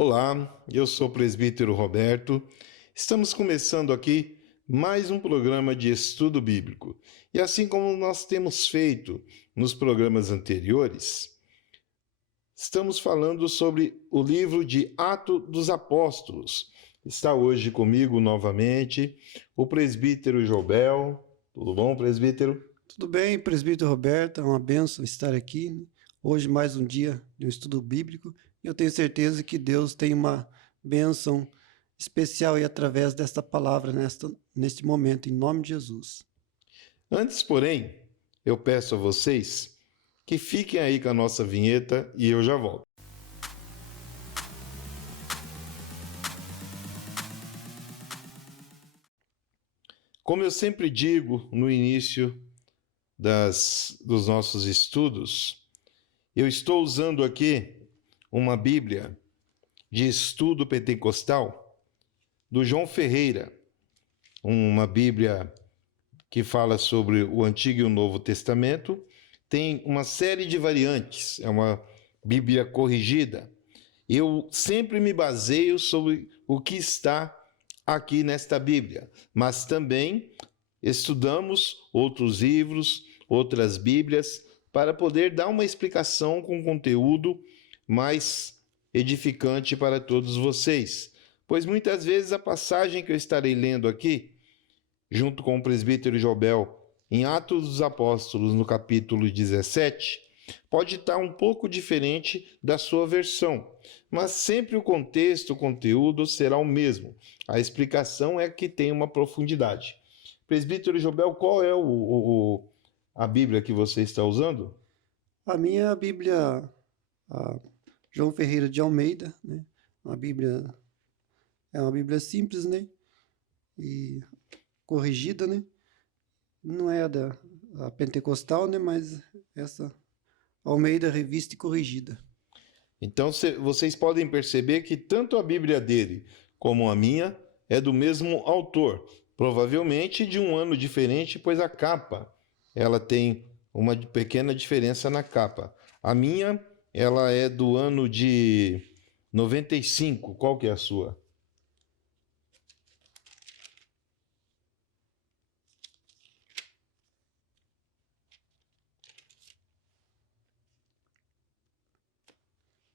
Olá, eu sou o presbítero Roberto. Estamos começando aqui mais um programa de estudo bíblico. E assim como nós temos feito nos programas anteriores, estamos falando sobre o livro de Atos dos Apóstolos. Está hoje comigo novamente o presbítero Jobel. Tudo bom, presbítero? Tudo bem, presbítero Roberto, é uma bênção estar aqui, né? Hoje mais um dia de um estudo bíblico. Eu tenho certeza que Deus tem uma bênção especial e através desta palavra neste momento, em nome de Jesus. Antes, porém, eu peço a vocês que fiquem aí com a nossa vinheta e eu já volto. Como eu sempre digo no início dos nossos estudos, eu estou usando aqui uma Bíblia de estudo pentecostal do João Ferreira, uma Bíblia que fala sobre o Antigo e o Novo Testamento. Tem uma série de variantes, é uma Bíblia corrigida. Eu sempre me baseio sobre o que está aqui nesta Bíblia, mas também estudamos outros livros, outras Bíblias, para poder dar uma explicação com conteúdo mais edificante para todos vocês. Pois muitas vezes a passagem que eu estarei lendo aqui, junto com o presbítero Jobel, em Atos dos Apóstolos, no capítulo 17, pode estar um pouco diferente da sua versão, mas sempre o contexto, o conteúdo será o mesmo. A explicação é que tem uma profundidade. Presbítero Jobel, qual é a Bíblia que você está usando? A minha Bíblia, a João Ferreira de Almeida, né? É uma Bíblia simples, né? E corrigida, né? Não é a pentecostal, né? Mas essa Almeida revista e corrigida. Então vocês podem perceber que tanto a Bíblia dele como a minha é do mesmo autor, provavelmente de um ano diferente, pois a capa ela tem uma pequena diferença na capa. A minha ela é do ano de 95. Qual que é a sua?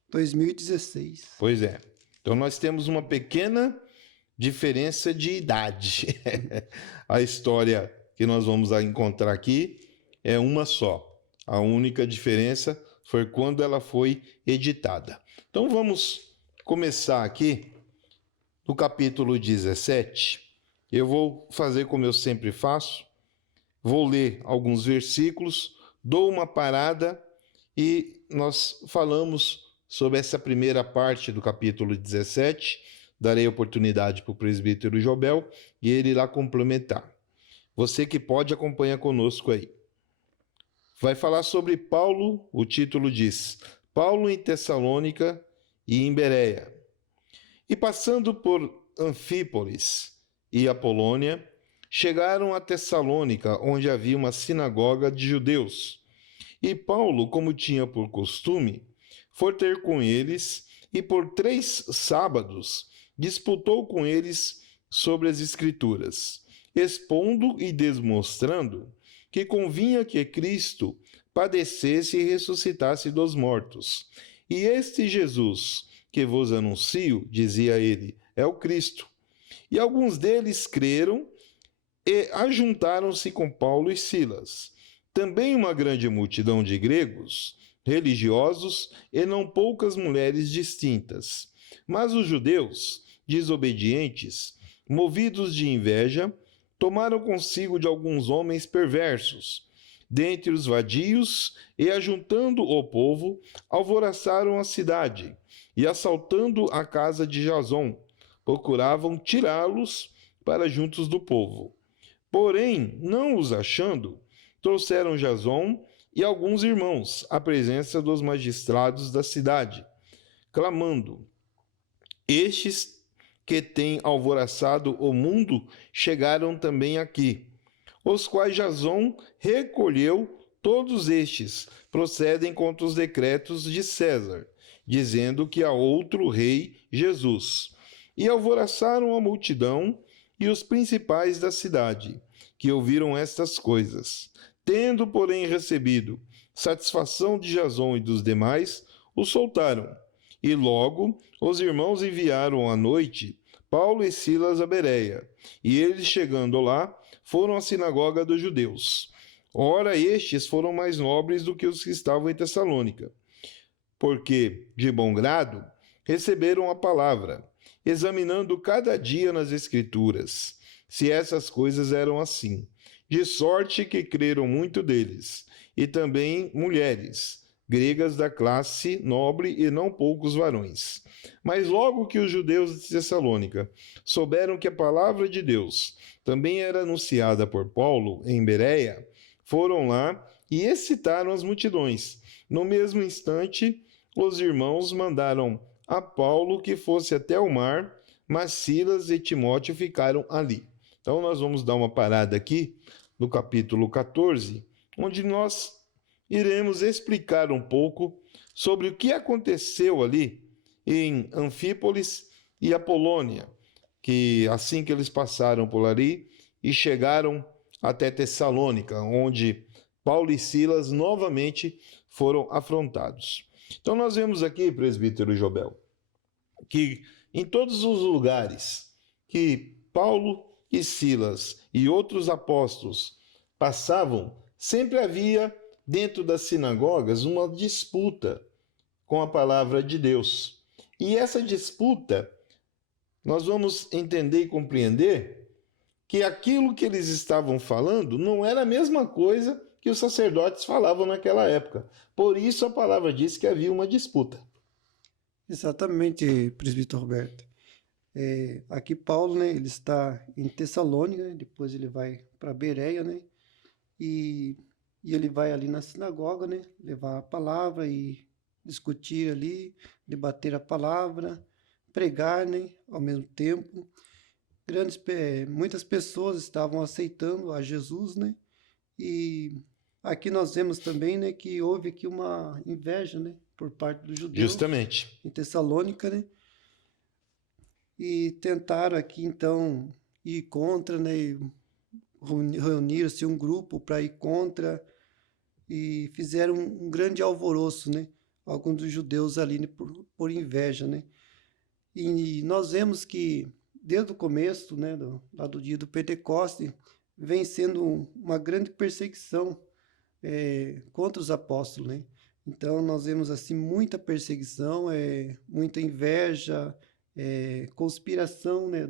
(2016) Pois é. Então nós temos uma pequena diferença de idade. A história que nós vamos encontrar aqui é uma só. A única diferença foi quando ela foi editada. Então vamos começar aqui no capítulo 17. Eu vou fazer como eu sempre faço. Vou ler alguns versículos, dou uma parada e nós falamos sobre essa primeira parte do capítulo 17. Darei oportunidade para o presbítero Jobel e ele irá complementar. Você que pode, acompanha conosco aí. Vai falar sobre Paulo, o título diz: Paulo em Tessalônica e em Bereia. E passando por Anfípolis e Apolônia, chegaram a Tessalônica, onde havia uma sinagoga de judeus. E Paulo, como tinha por costume, foi ter com eles e por 3 sábados disputou com eles sobre as Escrituras, expondo e demonstrando que convinha que Cristo padecesse e ressuscitasse dos mortos. E este Jesus que vos anuncio, dizia ele, é o Cristo. E alguns deles creram e ajuntaram-se com Paulo e Silas. Também uma grande multidão de gregos, religiosos e não poucas mulheres distintas. Mas os judeus, desobedientes, movidos de inveja, tomaram consigo de alguns homens perversos, dentre os vadios, e ajuntando o povo, alvoroçaram a cidade, e assaltando a casa de Jason, procuravam tirá-los para juntos do povo. Porém, não os achando, trouxeram Jason e alguns irmãos à presença dos magistrados da cidade, clamando: Estes que têm alvoroçado o mundo chegaram também aqui, os quais Jason recolheu. Todos estes procedem contra os decretos de César, dizendo que há outro rei, Jesus. E alvoroçaram a multidão e os principais da cidade, que ouviram estas coisas. Tendo, porém, recebido satisfação de Jasão e dos demais, o soltaram. E logo os irmãos enviaram à noite Paulo e Silas a Bereia. E eles, chegando lá, foram à sinagoga dos judeus. Ora, estes foram mais nobres do que os que estavam em Tessalônica, porque, de bom grado, receberam a palavra, examinando cada dia nas Escrituras, se essas coisas eram assim. De sorte que creram muito deles, e também mulheres, gregas da classe nobre e não poucos varões. Mas logo que os judeus de Tessalônica souberam que a palavra de Deus também era anunciada por Paulo em Bereia, foram lá e excitaram as multidões. No mesmo instante, os irmãos mandaram a Paulo que fosse até o mar, mas Silas e Timóteo ficaram ali. Então nós vamos dar uma parada aqui no capítulo 14, onde nós iremos explicar um pouco sobre o que aconteceu ali em Anfípolis e Apolônia, que assim que eles passaram por ali e chegaram até Tessalônica, onde Paulo e Silas novamente foram afrontados. Então nós vemos aqui, presbítero Jobel, que em todos os lugares que Paulo e Silas e outros apóstolos passavam, sempre havia dentro das sinagogas uma disputa com a palavra de Deus. E essa disputa, nós vamos entender e compreender que aquilo que eles estavam falando não era a mesma coisa que os sacerdotes falavam naquela época. Por isso a palavra diz que havia uma disputa. Exatamente, presbítero Roberto. Aqui Paulo, né, ele está em Tessalônica, né, depois ele vai para Bereia, né, e ele vai ali na sinagoga, né, levar a palavra e discutir ali, debater a palavra, pregar, né, ao mesmo tempo. Muitas pessoas estavam aceitando a Jesus, né, e aqui nós vemos também, né, que houve aqui uma inveja, né, por parte dos judeus. Justamente. Em Tessalônica, né, e tentaram aqui então ir contra, né, reuniram-se um grupo para ir contra e fizeram um grande alvoroço, né, alguns dos judeus ali, né, por inveja, né. E nós vemos que desde o começo, né, lá do dia do Pentecoste, vem sendo uma grande perseguição contra os apóstolos, né. Então nós vemos assim muita perseguição, muita inveja, conspiração, né,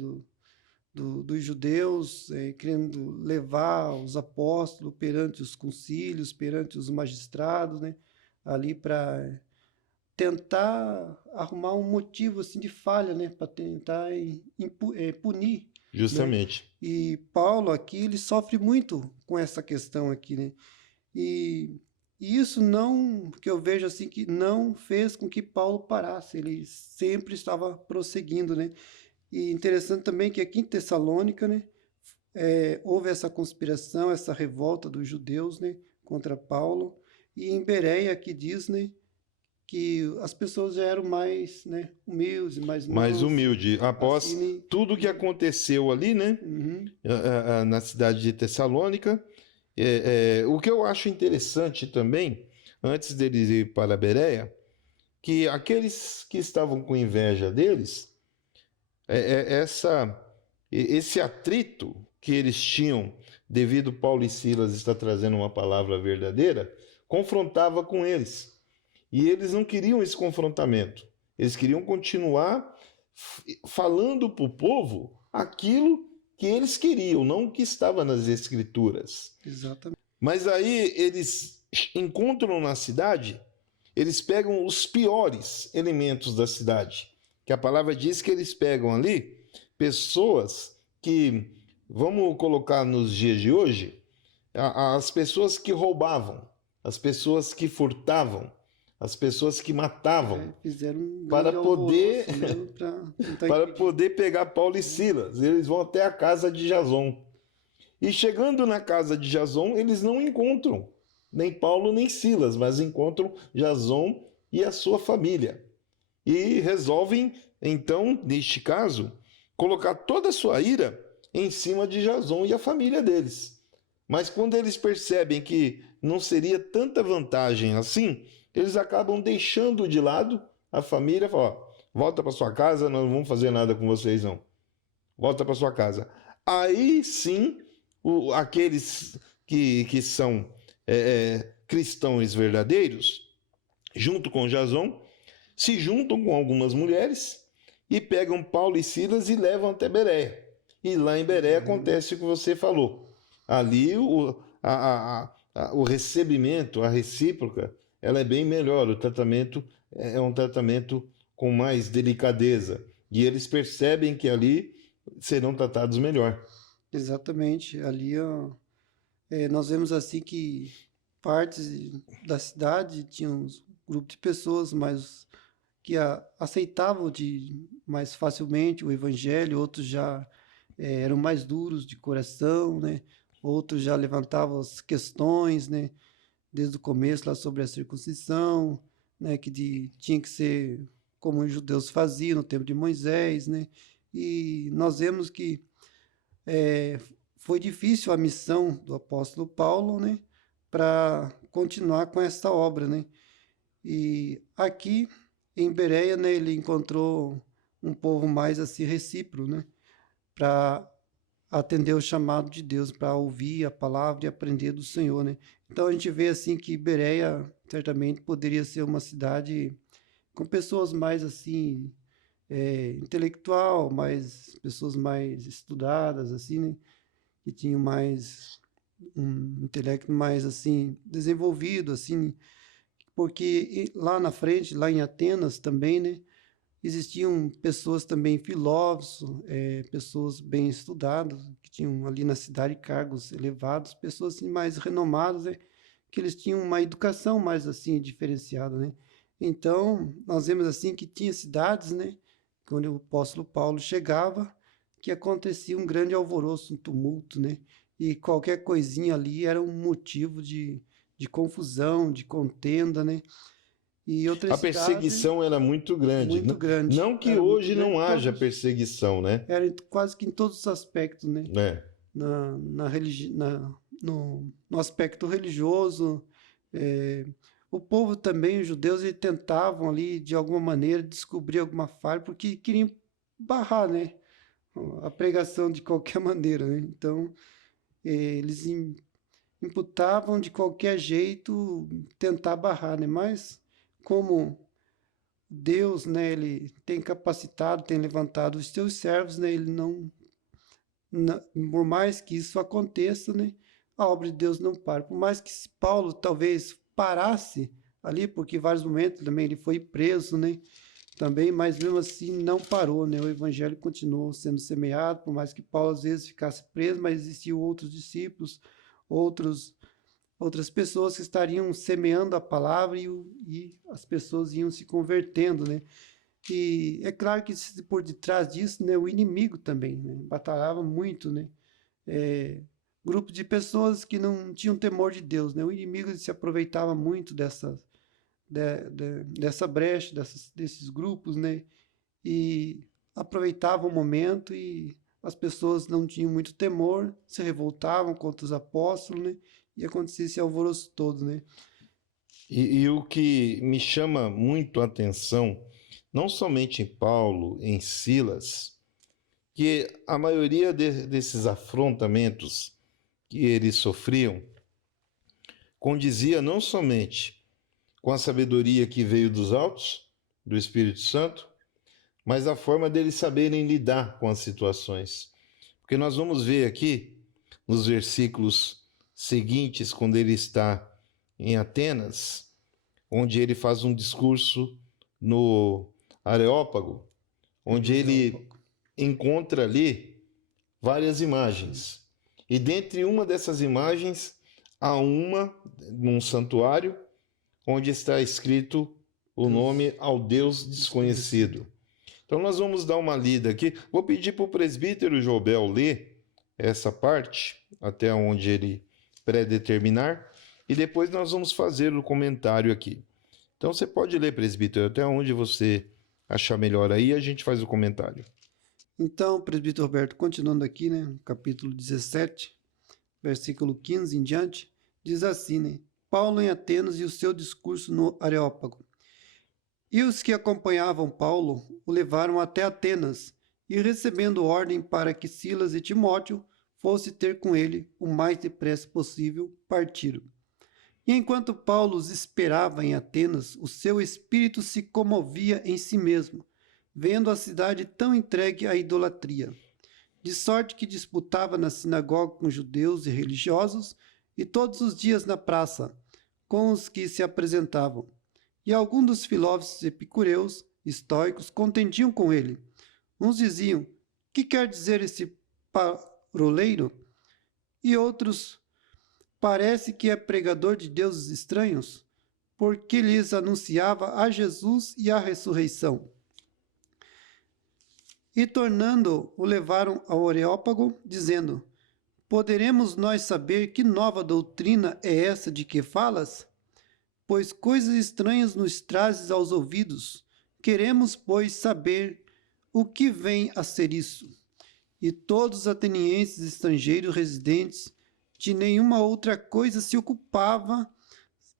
dos judeus, querendo levar os apóstolos perante os concílios, perante os magistrados, né, ali para tentar arrumar um motivo assim de falha, né, para tentar punir, né? Justamente. E Paulo aqui ele sofre muito com essa questão aqui, né? E isso não, que eu vejo assim, que não fez com que Paulo parasse, ele sempre estava prosseguindo, né? E interessante também que aqui em Tessalônica, né, houve essa conspiração, essa revolta dos judeus, né, contra Paulo, e em Bereia que diz, né, que as pessoas já eram mais, né, humildes, mais Mais mansas, humilde. Após assim, tudo que aconteceu ali, né, uhum, na cidade de Tessalônica, o que eu acho interessante também, antes deles ir para Bereia, que aqueles que estavam com inveja deles, esse atrito que eles tinham devido Paulo e Silas estar trazendo uma palavra verdadeira, confrontava com eles. E eles não queriam esse confrontamento. Eles queriam continuar falando para o povo aquilo que eles queriam, não o que estava nas Escrituras. exatamente. Mas aí eles encontram na cidade, eles pegam os piores elementos da cidade. Que a palavra diz que eles pegam ali pessoas que, vamos colocar nos dias de hoje, as pessoas que roubavam, as pessoas que furtavam, as pessoas que matavam, Fizeram um para grande poder, alvoroço mesmo pra tentar para impedir. poder pegar Paulo e Silas. Eles vão até a casa de Jasão. E chegando na casa de Jasão, eles não encontram nem Paulo nem Silas, mas encontram Jasão e a sua família. e resolvem, então, neste caso, colocar toda a sua ira em cima de Jason e a família deles. Mas quando eles percebem que não seria tanta vantagem assim, eles acabam deixando de lado a família e falam: ó, volta para sua casa, nós não vamos fazer nada com vocês, não. Volta para sua casa. Aí sim, aqueles que são cristãos verdadeiros, junto com Jason, se juntam com algumas mulheres e pegam Paulo e Silas e levam até Bereia. E lá em Bereia acontece o que você falou. Ali o recebimento, a recíproca, ela é bem melhor. O tratamento é um tratamento com mais delicadeza. E eles percebem que ali serão tratados melhor. Exatamente. Ali, ó, nós vemos assim que partes da cidade tinham um grupo de pessoas mais que aceitavam mais facilmente o evangelho, outros já eram mais duros de coração, né? Outros já levantavam as questões, né? Desde o começo lá sobre a circuncisão, né? Tinha que ser como os judeus faziam no tempo de Moisés, né? E nós vemos que é, foi difícil a missão do apóstolo Paulo, né? Para continuar com essa obra, né? E aqui em Bereia, né, ele encontrou um povo mais assim recíproco, né, para atender o chamado de Deus, para ouvir a palavra e aprender do Senhor, né? Então a gente vê assim que Bereia certamente poderia ser uma cidade com pessoas mais assim intelectual, mais pessoas mais estudadas assim, né, que tinham mais um intelecto mais assim desenvolvido assim, porque lá na frente, lá em Atenas também, né, existiam pessoas também filósofos, pessoas bem estudadas, que tinham ali na cidade cargos elevados, pessoas assim, mais renomadas, né, que eles tinham uma educação mais assim diferenciada, né? Então, nós vemos assim que tinha cidades, né, quando o apóstolo Paulo chegava, que acontecia um grande alvoroço, um tumulto, né? E qualquer coisinha ali era um motivo de confusão, de contenda, né? E A outras cidades perseguição era muito grande. muito grande, Não que era muito hoje grande, não haja perseguição, né? era quase que em todos os aspectos, né? É. No aspecto religioso, eh, o povo também, os judeus, eles tentavam ali, de alguma maneira, descobrir alguma falha, porque queriam barrar, né? A pregação de qualquer maneira, né? Então, eles imputavam de qualquer jeito tentar barrar, né? Mas como Deus, né, ele tem capacitado, tem levantado os seus servos, né? Ele por mais que isso aconteça, né, a obra de Deus não para. Por mais que Paulo talvez parasse ali, porque em vários momentos também ele foi preso, né? Também, mas mesmo assim não parou, né? O evangelho continuou sendo semeado, por mais que Paulo às vezes ficasse preso, mas existiam outros discípulos, outros outras pessoas que estariam semeando a palavra e as pessoas iam se convertendo, né? E é claro que por detrás disso, né, o inimigo também, né, batalhava muito, né? É, grupo de pessoas que não tinham temor de Deus, né? O inimigo se aproveitava muito dessa brecha, desses grupos, né? E aproveitava o momento e as pessoas não tinham muito temor, se revoltavam contra os apóstolos, né? E acontecia esse alvoroço todo, né? E o que me chama muito a atenção, não somente em Paulo, em Silas, que a maioria desses afrontamentos que eles sofriam condizia não somente com a sabedoria que veio dos altos, do Espírito Santo, mas a forma deles saberem lidar com as situações. Porque nós vamos ver aqui, nos versículos seguintes, quando ele está em Atenas, onde ele faz um discurso no Areópago, onde ele encontra ali várias imagens. E dentre uma dessas imagens, há uma num santuário, onde está escrito o nome ao Deus desconhecido. Então nós vamos dar uma lida aqui. Vou pedir para o presbítero Jobel ler essa parte, até onde ele predeterminar, e depois nós vamos fazer o comentário aqui. Então você pode ler, presbítero, até onde você achar melhor aí, a gente faz o comentário. Então, presbítero Roberto, continuando aqui, né, no capítulo 17, versículo 15 em diante, diz assim, né, Paulo em Atenas e o seu discurso no Areópago. E os que acompanhavam Paulo o levaram até Atenas, e recebendo ordem para que Silas e Timóteo fosse ter com ele o mais depressa possível, partiram. E enquanto Paulo os esperava em Atenas, o seu espírito se comovia em si mesmo, vendo a cidade tão entregue à idolatria, de sorte que disputava na sinagoga com judeus e religiosos, e todos os dias na praça, com os que se apresentavam. E alguns dos filósofos epicureus, estoicos, contendiam com ele. Uns diziam, que quer dizer esse paroleiro? E outros, parece que é pregador de deuses estranhos, porque lhes anunciava a Jesus e a ressurreição. E tornando, o levaram ao Areópago, dizendo, poderemos nós saber que nova doutrina é essa de que falas? Pois coisas estranhas nos trazes aos ouvidos. Queremos, pois, saber o que vem a ser isso. E todos os atenienses estrangeiros residentes de nenhuma outra coisa se ocupava,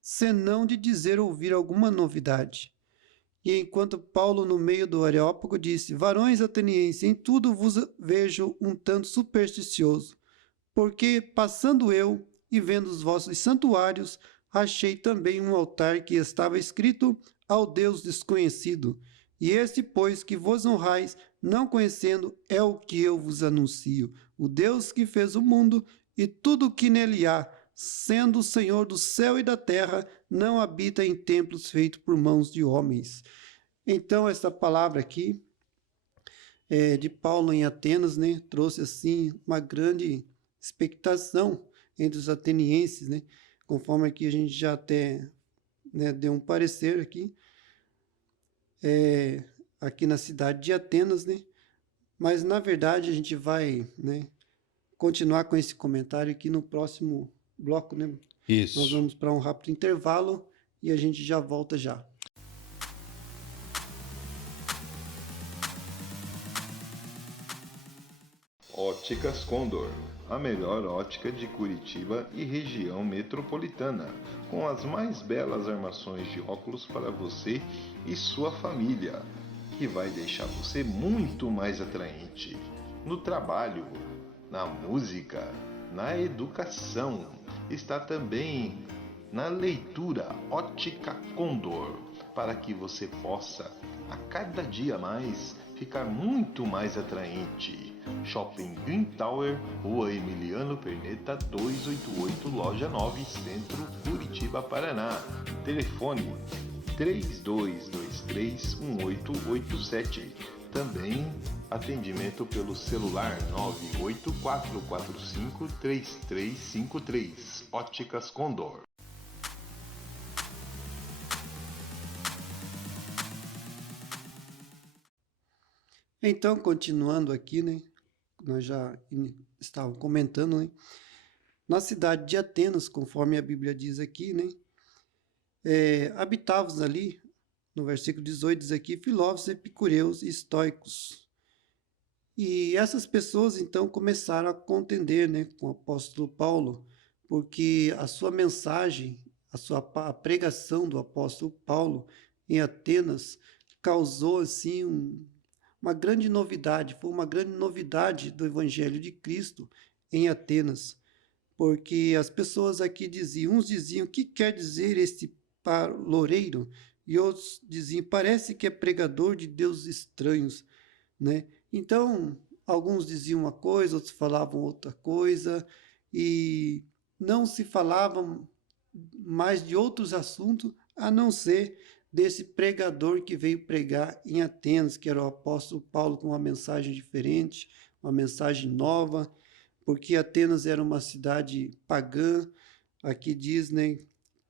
senão de dizer ou ouvir alguma novidade. E enquanto Paulo, no meio do Areópago, disse, varões atenienses, em tudo vos vejo um tanto supersticioso, porque, passando eu e vendo os vossos santuários, achei também um altar que estava escrito ao Deus desconhecido. E este, pois, que vos honrais, não conhecendo, é o que eu vos anuncio. O Deus que fez o mundo e tudo o que nele há, sendo o Senhor do céu e da terra, não habita em templos feitos por mãos de homens. Então, essa palavra aqui, de Paulo em Atenas, né, trouxe, assim, uma grande expectação entre os atenienses, né, conforme aqui a gente já até, né, deu um parecer aqui, aqui na cidade de Atenas, né, mas na verdade a gente vai, né, continuar com esse comentário aqui no próximo bloco, né? Nós Isso. vamos para um rápido intervalo e a gente já volta já. Óticas Condor, a melhor ótica de Curitiba e região metropolitana, com as mais belas armações de óculos para você e sua família, que vai deixar você muito mais atraente no trabalho, na música, na educação. Está também na leitura Ótica Condor, para que você possa a cada dia mais ficar muito mais atraente. Shopping Green Tower, Rua Emiliano Perneta 288, Loja 9, Centro, Curitiba, Paraná. Telefone 32231887. Também atendimento pelo celular 984453353. Óticas Condor. Então, continuando aqui, né? Nós já estávamos comentando, né? Na cidade de Atenas, conforme a Bíblia diz aqui, né? Habitavam ali, no versículo 18 diz aqui, filósofos, epicureus e estoicos. E essas pessoas, então, começaram a contender, né, com o apóstolo Paulo, porque a sua mensagem, a pregação do apóstolo Paulo em Atenas causou, assim, uma grande novidade, foi uma grande novidade do Evangelho de Cristo em Atenas, porque as pessoas aqui diziam, uns diziam, o que quer dizer este paroleiro? E outros diziam, parece que é pregador de deuses estranhos, né? Então, alguns diziam uma coisa, outros falavam outra coisa, e não se falavam mais de outros assuntos, a não ser desse pregador que veio pregar em Atenas, que era o apóstolo Paulo, com uma mensagem diferente, uma mensagem nova, porque Atenas era uma cidade pagã. Aqui diz, né,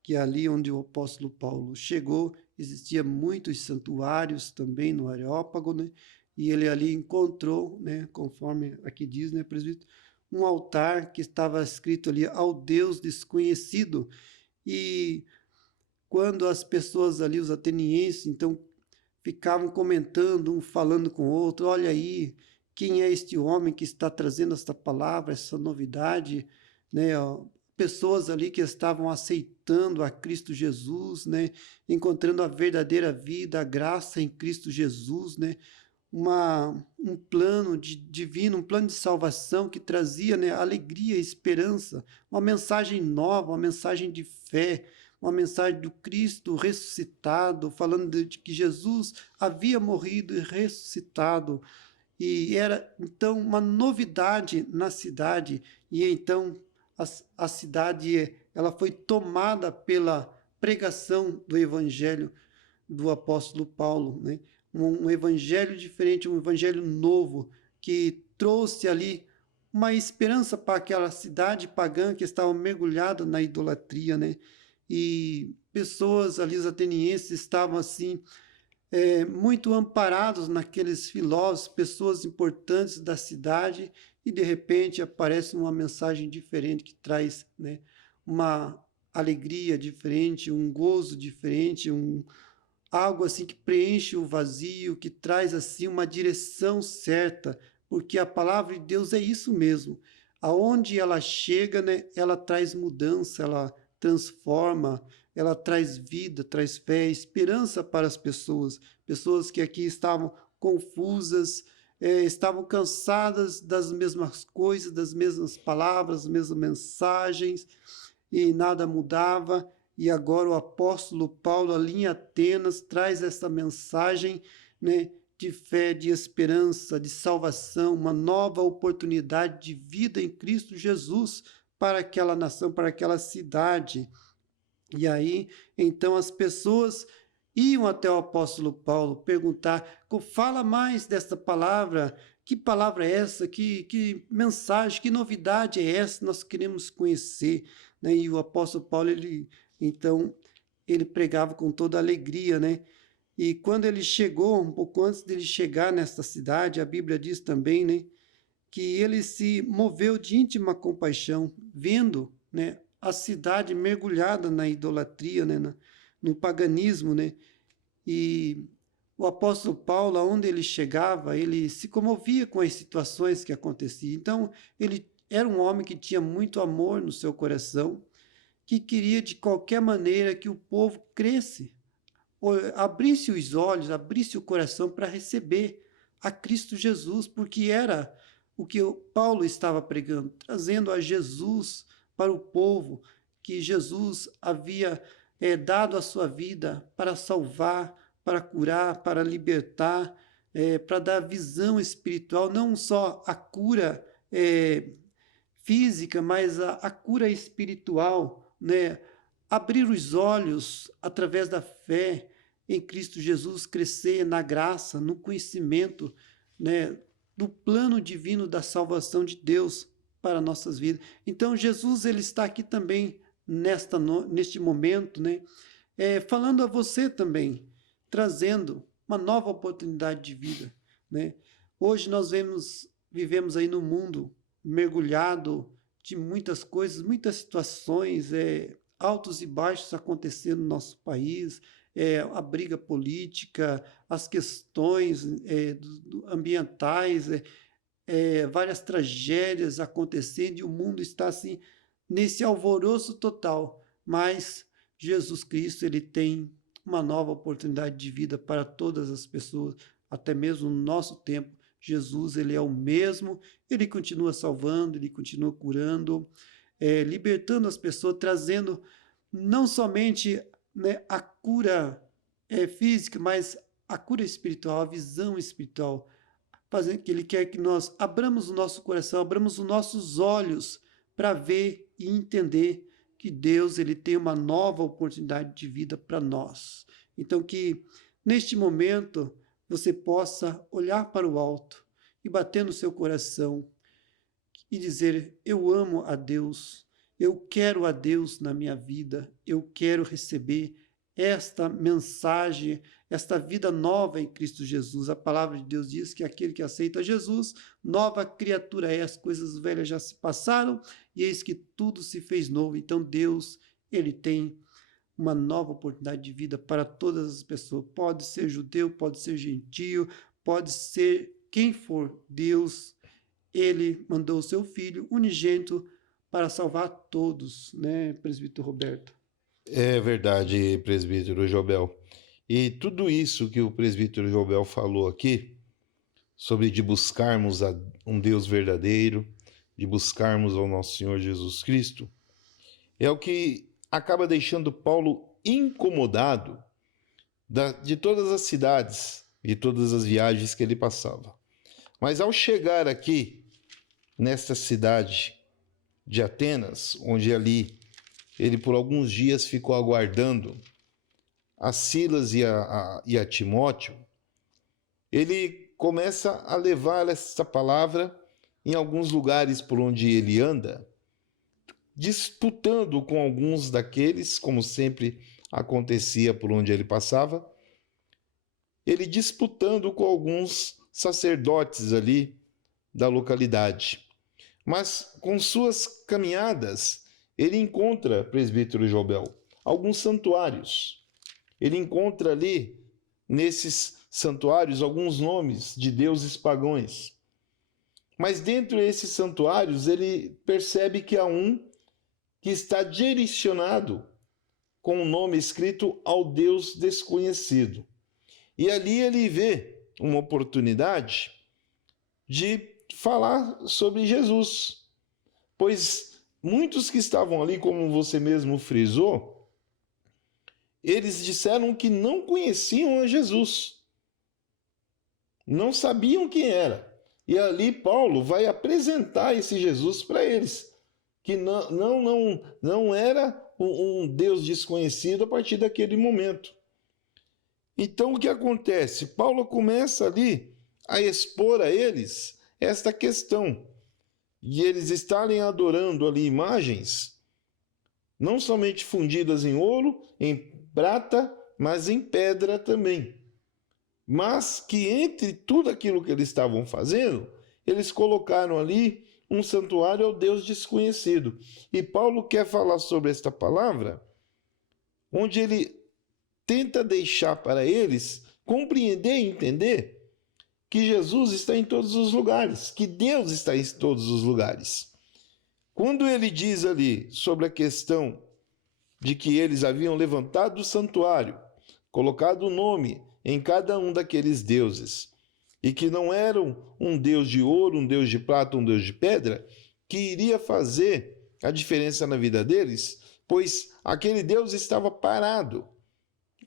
que ali onde o apóstolo Paulo chegou, existia muitos santuários também no Areópago, né, e ele ali encontrou, né, conforme aqui diz, né, presbítero, um altar que estava escrito ali ao Deus desconhecido. E quando as pessoas ali, os atenienses, então, ficavam comentando, um falando com o outro, olha aí, quem é este homem que está trazendo esta palavra, essa novidade, né? Ó, pessoas ali que estavam aceitando a Cristo Jesus, né? Encontrando a verdadeira vida, a graça em Cristo Jesus, né? Um plano divino, um plano de salvação que trazia, né, alegria, esperança, uma mensagem nova, uma mensagem de fé, uma mensagem do Cristo ressuscitado, falando de que Jesus havia morrido e ressuscitado. E era então uma novidade na cidade. E então a cidade ela foi tomada pela pregação do Evangelho do apóstolo Paulo, né? Um evangelho diferente, um evangelho novo, que trouxe ali uma esperança para aquela cidade pagã que estava mergulhada na idolatria, né? E pessoas ali, os atenienses, estavam assim, muito amparados naqueles filósofos, pessoas importantes da cidade, e de repente aparece uma mensagem diferente que traz, né, uma alegria diferente, um gozo diferente, algo assim que preenche o vazio, que traz assim uma direção certa, porque a palavra de Deus é isso mesmo. Aonde ela chega, né, ela traz mudança, ela transforma, ela traz vida, traz fé, esperança para as pessoas, pessoas que aqui estavam confusas, estavam cansadas das mesmas coisas, das mesmas palavras, das mesmas mensagens, e nada mudava. E agora o apóstolo Paulo, ali em Atenas, traz essa mensagem, né, de fé, de esperança, de salvação, uma nova oportunidade de vida em Cristo Jesus para aquela nação, para aquela cidade. E aí, então, as pessoas iam até o apóstolo Paulo perguntar: fala mais desta palavra, que palavra é essa? Que mensagem, que novidade é essa? Nós queremos conhecer. Né? E o apóstolo Paulo, então, ele pregava com toda alegria, né? E quando ele chegou, um pouco antes dele chegar nesta cidade, a Bíblia diz também, né, que ele se moveu de íntima compaixão, vendo, né, a cidade mergulhada na idolatria, né, no paganismo, né? E o apóstolo Paulo, aonde ele chegava, ele se comovia com as situações que aconteciam. Então, ele era um homem que tinha muito amor no seu coração, que queria de qualquer maneira que o povo cresce, abrisse os olhos, abrisse o coração para receber a Cristo Jesus, porque era o que Paulo estava pregando, trazendo a Jesus para o povo, que Jesus havia dado a sua vida para salvar, para curar, para libertar, para dar visão espiritual, não só a cura física, mas a cura espiritual, né? Abrir os olhos através da fé em Cristo Jesus, crescer na graça, no conhecimento, né, do plano divino da salvação de Deus para nossas vidas. Então, Jesus ele está aqui também neste momento, né, falando a você também, trazendo uma nova oportunidade de vida, né? Hoje nós vivemos aí no mundo mergulhado de muitas coisas, muitas situações, altos e baixos acontecendo no nosso país, a briga política, as questões ambientais, várias tragédias acontecendo e o mundo está assim nesse alvoroço total. Mas Jesus Cristo ele tem uma nova oportunidade de vida para todas as pessoas, até mesmo no nosso tempo. Jesus ele é o mesmo, ele continua salvando, ele continua curando, libertando as pessoas, trazendo não somente, né, a cura física, mas a cura espiritual, a visão espiritual, fazendo que ele quer que nós abramos o nosso coração, abramos os nossos olhos para ver e entender que Deus ele tem uma nova oportunidade de vida para nós. Então que neste momento você possa olhar para o alto e bater no seu coração e dizer: eu amo a Deus, eu quero a Deus na minha vida, eu quero receber esta mensagem, esta vida nova em Cristo Jesus. A palavra de Deus diz que aquele que aceita Jesus, nova criatura é, as coisas velhas já se passaram e eis que tudo se fez novo. Então Deus, ele tem uma nova oportunidade de vida para todas as pessoas. Pode ser judeu, pode ser gentio, pode ser quem for. Deus, ele mandou o seu filho unigênito para salvar todos, né, presbítero Roberto? É verdade, presbítero Jobel. E tudo isso que o presbítero Jobel falou aqui, sobre de buscarmos um Deus verdadeiro, de buscarmos ao nosso Senhor Jesus Cristo, é o que acaba deixando Paulo incomodado de todas as cidades, de todas as viagens que ele passava. Mas ao chegar aqui, nesta cidade de Atenas, onde ali ele por alguns dias ficou aguardando a Silas e a Timóteo, ele começa a levar essa palavra em alguns lugares por onde ele anda, disputando com alguns daqueles, como sempre acontecia por onde ele passava, ele disputando com alguns sacerdotes ali da localidade. Mas com suas caminhadas, ele encontra, presbítero Jobel, alguns santuários. Ele encontra ali, nesses santuários, alguns nomes de deuses pagãos. Mas dentro desses santuários, ele percebe que há um que está direcionado com o nome escrito ao Deus desconhecido. E ali ele vê uma oportunidade de falar sobre Jesus, pois muitos que estavam ali, como você mesmo frisou, eles disseram que não conheciam a Jesus, não sabiam quem era. E ali Paulo vai apresentar esse Jesus para eles, que não era um Deus desconhecido a partir daquele momento. Então o que acontece? Paulo começa ali a expor a eles esta questão de eles estarem adorando ali imagens, não somente fundidas em ouro, em prata, mas em pedra também. Mas que entre tudo aquilo que eles estavam fazendo, eles colocaram ali um santuário ao Deus desconhecido. E Paulo quer falar sobre esta palavra, onde ele tenta deixar para eles compreender e entender que Jesus está em todos os lugares, que Deus está em todos os lugares. Quando ele diz ali sobre a questão de que eles haviam levantado o santuário, colocado o nome em cada um daqueles deuses, e que não eram um Deus de ouro, um Deus de prata, um Deus de pedra, que iria fazer a diferença na vida deles, pois aquele Deus estava parado.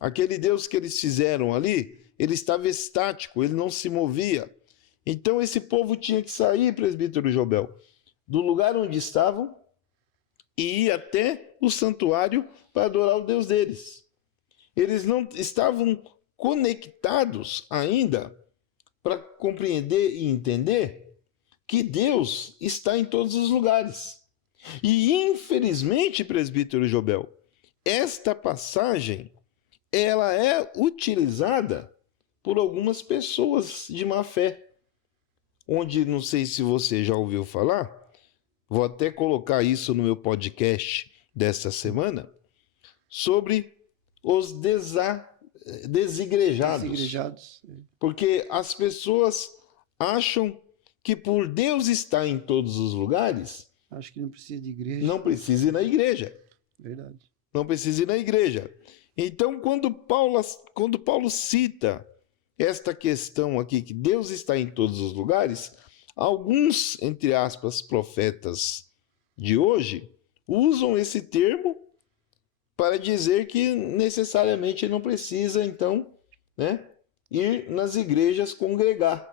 Aquele Deus que eles fizeram ali, ele estava estático, ele não se movia. Então esse povo tinha que sair, presbítero Jobel, do lugar onde estavam e ir até o santuário para adorar o Deus deles. Eles não estavam conectados ainda para compreender e entender que Deus está em todos os lugares. E infelizmente, presbítero Jobel, esta passagem ela é utilizada por algumas pessoas de má fé, onde, não sei se você já ouviu falar, vou até colocar isso no meu podcast desta semana, sobre os desigrejados. Porque as pessoas acham que por Deus estar em todos os lugares, acho que não precisa de igreja. Não precisa ir na igreja. Verdade. Não precisa ir na igreja. Então, quando Paulo cita esta questão aqui, que Deus está em todos os lugares, alguns, entre aspas, profetas de hoje usam esse termo para dizer que necessariamente não precisa, então, ir nas igrejas congregar.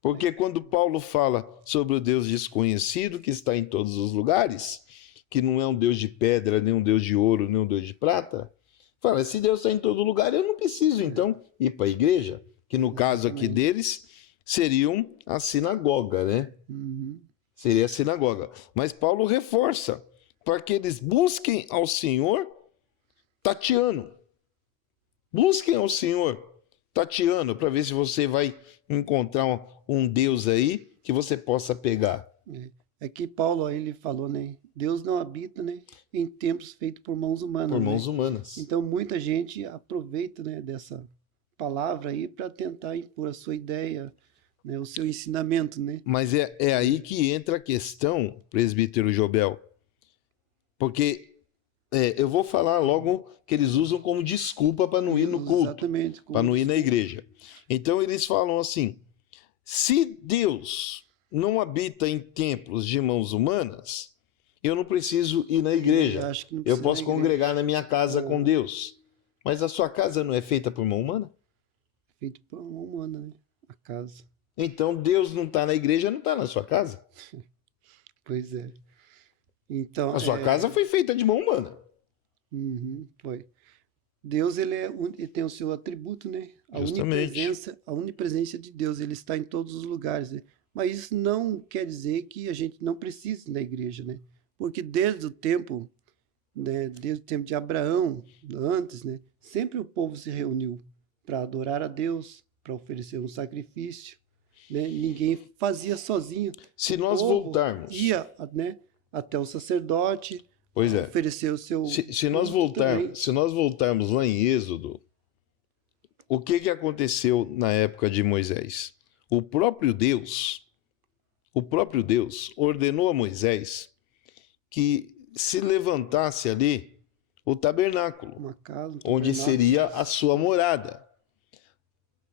Porque quando Paulo fala sobre o Deus desconhecido que está em todos os lugares, que não é um Deus de pedra, nem um Deus de ouro, nem um Deus de prata, fala, se Deus está em todo lugar, eu não preciso, então, ir para a igreja, que no caso aqui deles seriam a sinagoga, né? Uhum. Seria a sinagoga. Mas Paulo reforça para que eles busquem ao Senhor tateando. Busquem ao Senhor tateando para ver se você vai encontrar um Deus aí que você possa pegar. É que Paulo aí ele falou, né? Deus não habita, né, em templos feitos por mãos por humanas, né? mãos humanas. Então muita gente aproveita, né, dessa palavra aí para tentar impor a sua ideia, né, o seu ensinamento, né? Mas é aí que entra a questão, presbítero Jobel, porque eu vou falar logo que eles usam como desculpa para não ir no culto, Exatamente, para como não ir na desculpa. igreja. Então eles falam assim: se Deus não habita em templos de mãos humanas, eu não preciso ir na Eu igreja. acho que não Eu precisa ir na posso igreja. congregar na minha casa com Ah, Deus. Mas a sua casa não é feita por mão humana? feito por uma humana, né? A casa. Então Deus não está na igreja, não está na sua casa. Pois é. Então, A sua casa foi feita de mão humana. foi. Deus ele tem o seu atributo, né? Justamente. A onipresença de Deus, ele está em todos os lugares, né? Mas isso não quer dizer que a gente não precise ir na igreja, né? Porque desde o tempo, né, desde o tempo de Abraão, antes, né, sempre o povo se reuniu para adorar a Deus, para oferecer um sacrifício, né? Ninguém fazia sozinho. Se O nós povo voltarmos, ia, né, até o sacerdote, pois é, oferecer o seu se nós culto também. voltarmos lá em Êxodo, o que que aconteceu na época de Moisés? O próprio Deus ordenou a Moisés que se levantasse ali o tabernáculo, Uma casa, um onde tabernáculo. seria a sua morada.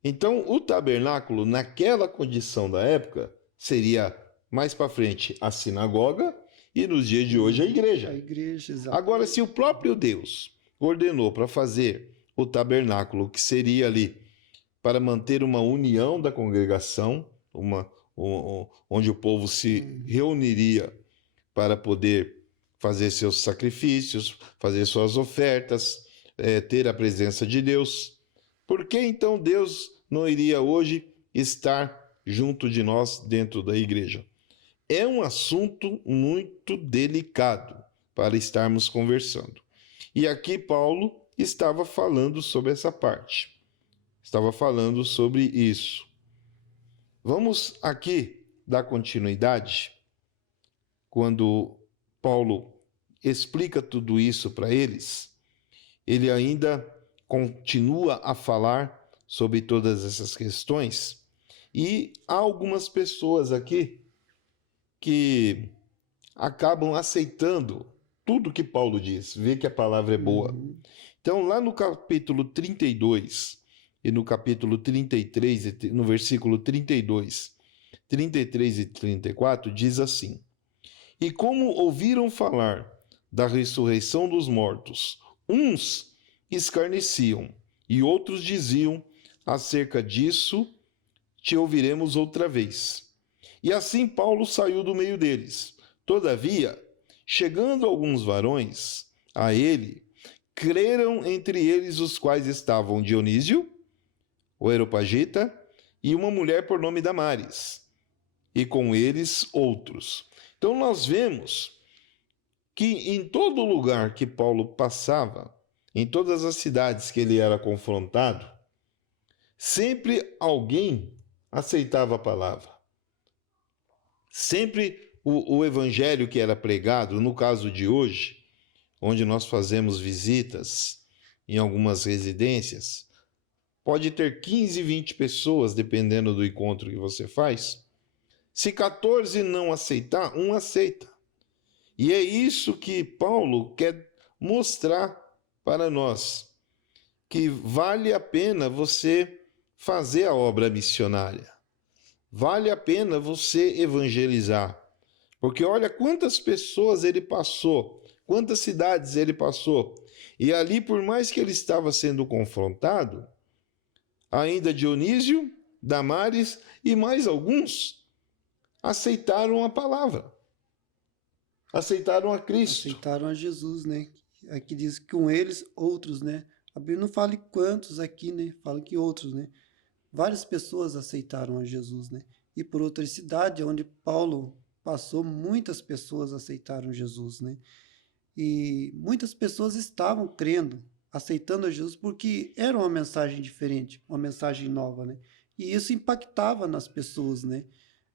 Então, o tabernáculo, naquela condição da época, seria mais para frente a sinagoga e nos dias de hoje a A igreja. igreja, Agora, exatamente. se o próprio Deus ordenou para fazer o tabernáculo, que seria ali para manter uma união da congregação, onde o povo se reuniria para poder fazer seus sacrifícios, fazer suas ofertas, ter a presença de Deus. Por que então Deus não iria hoje estar junto de nós dentro da igreja? É um assunto muito delicado para estarmos conversando. E aqui Paulo estava falando sobre essa parte. Estava falando sobre isso. Vamos aqui dar continuidade quando Paulo explica tudo isso para eles. Ele ainda continua a falar sobre todas essas questões e há algumas pessoas aqui que acabam aceitando tudo que Paulo diz, vê que a palavra é boa. Então, lá no capítulo 32 e no capítulo 33, no versículo 32, 33 e 34, diz assim: E como ouviram falar da ressurreição dos mortos, uns escarneciam e outros diziam: acerca disso te ouviremos outra vez. E assim Paulo saiu do meio deles. Todavia, chegando alguns varões a ele, creram entre eles os quais estavam Dionísio, o Areopagita, e uma mulher por nome Damares, e com eles outros. Então nós vemos que em todo lugar que Paulo passava, em todas as cidades que ele era confrontado, sempre alguém aceitava a palavra. Sempre o evangelho que era pregado, no caso de hoje, onde nós fazemos visitas em algumas residências, pode ter 15, 20 pessoas, dependendo do encontro que você faz. Se 14 não aceitar, um aceita. E é isso que Paulo quer mostrar para nós, que vale a pena você fazer a obra missionária. Vale a pena você evangelizar. Porque olha quantas pessoas ele passou, quantas cidades ele passou. E ali, por mais que ele estava sendo confrontado, ainda Dionísio, Damares e mais alguns aceitaram a palavra. Aceitaram a Cristo. Aceitaram a Jesus, né? Aqui diz que com eles, outros, né? A Bíblia não fala quantos aqui, né? Fala que outros, né? Várias pessoas aceitaram a Jesus, né? E por outra cidade, onde Paulo passou, muitas pessoas aceitaram Jesus, né? E muitas pessoas estavam crendo, aceitando a Jesus, porque era uma mensagem diferente, uma mensagem nova, né? E isso impactava nas pessoas, né?